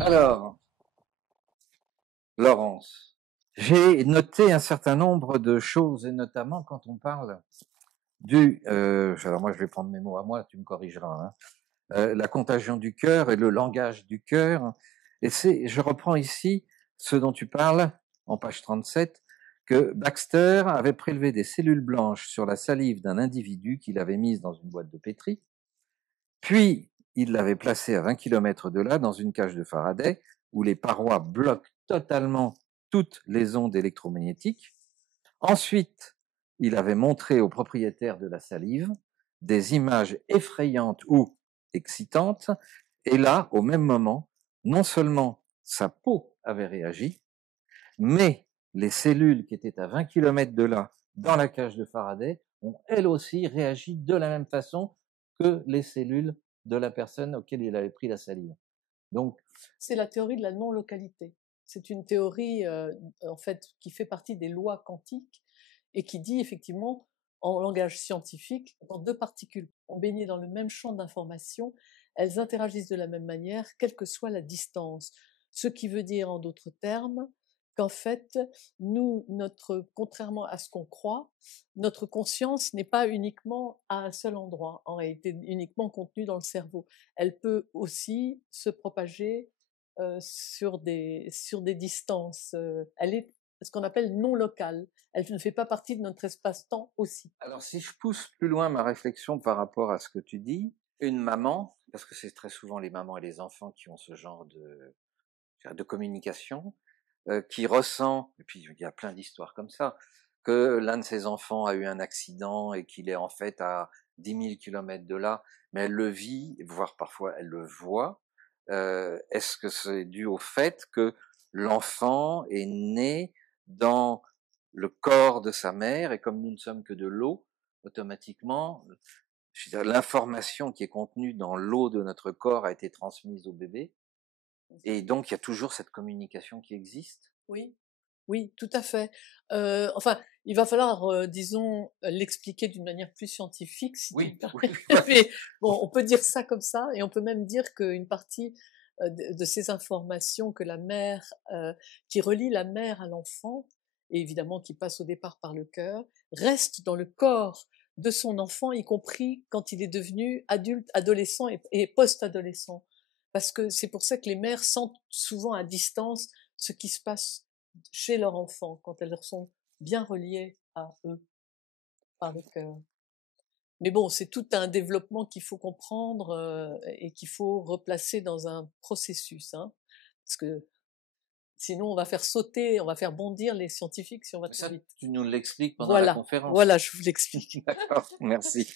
Alors, Laurence, j'ai noté un certain nombre de choses, et notamment quand on parle alors moi je vais prendre mes mots à moi, tu me corrigeras, hein, la contagion du cœur et le langage du cœur. Et je reprends ici ce dont tu parles en page 37, que Baxter avait prélevé des cellules blanches sur la salive d'un individu qu'il avait mise dans une boîte de pétri, puis il l'avait placée à 20 km de là dans une cage de Faraday où les parois bloquent totalement toutes les ondes électromagnétiques. Ensuite, il avait montré au propriétaire de la salive des images effrayantes ou excitantes, et là, au même moment, non seulement sa peau avait réagi, mais les cellules qui étaient à 20 km de là, dans la cage de Faraday, ont elles aussi réagi de la même façon que les cellules de la personne auquel il avait pris la salive. Donc, c'est la théorie de la non-localité. C'est une théorie en fait qui fait partie des lois quantiques et qui dit effectivement en langage scientifique, quand deux particules ont baigné dans le même champ d'information, elles interagissent de la même manière, quelle que soit la distance. Ce qui veut dire en d'autres termes qu'en fait, contrairement à ce qu'on croit, notre conscience n'est pas uniquement à un seul endroit, en réalité uniquement contenue dans le cerveau. Elle peut aussi se propager sur des distances. Elle est ce qu'on appelle non locale. Elle ne fait pas partie de notre espace-temps aussi. alors si je pousse plus loin ma réflexion par rapport à ce que tu dis, une maman, parce que c'est très souvent les mamans et les enfants qui ont ce genre de communication, qui ressent, et puis il y a plein d'histoires comme ça, que l'un de ses enfants a eu un accident et qu'il est en fait à 10 000 km de là, mais elle le vit, voire parfois elle le voit. Est-ce que c'est dû au fait que l'enfant est né dans le corps de sa mère, et comme nous ne sommes que de l'eau, automatiquement, l'information qui est contenue dans l'eau de notre corps a été transmise au bébé, et donc il y a toujours cette communication qui existe? Oui, oui, tout à fait. Enfin, il va falloir, disons, l'expliquer d'une manière plus scientifique, si tu me Oui, oui, permets. oui. Mais bon, on peut dire ça comme ça, et on peut même dire qu'une partie de ces informations que la mère, qui relie la mère à l'enfant, et évidemment qui passe au départ par le cœur, reste dans le corps de son enfant, y compris quand il est devenu adulte, adolescent et post-adolescent. Parce que c'est pour ça que les mères sentent souvent à distance ce qui se passe chez leur enfant quand elles sont bien reliées à eux par le cœur. Mais bon, c'est tout un développement qu'il faut comprendre et qu'il faut replacer dans un processus, hein, parce que sinon on va faire sauter, on va faire bondir les scientifiques si on va trop Ça, vite. tu nous l'expliques pendant la Voilà, conférence. voilà, je vous l'explique. D'accord, merci.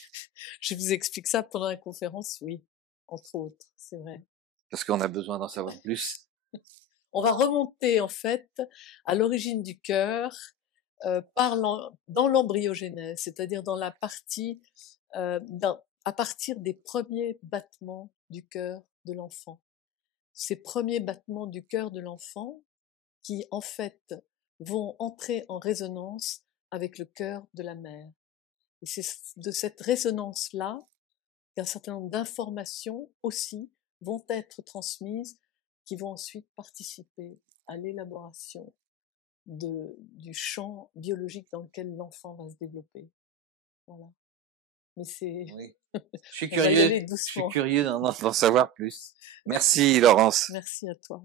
Je vous explique ça pendant la conférence, oui, entre autres, c'est vrai. Parce qu'on a besoin d'en savoir plus. On va remonter en fait à l'origine du cœur dans l'embryogenèse, c'est-à-dire dans la partie à partir des premiers battements du cœur de l'enfant. Ces premiers battements du cœur de l'enfant qui en fait vont entrer en résonance avec le cœur de la mère. Et c'est de cette résonance-là qu'un certain nombre d'informations aussi vont être transmises qui vont ensuite participer à l'élaboration du champ biologique dans lequel l'enfant va se développer. Voilà. Mais c'est, Oui. on va y aller Je suis doucement. curieux d'en savoir plus. Merci, Laurence. Merci à toi.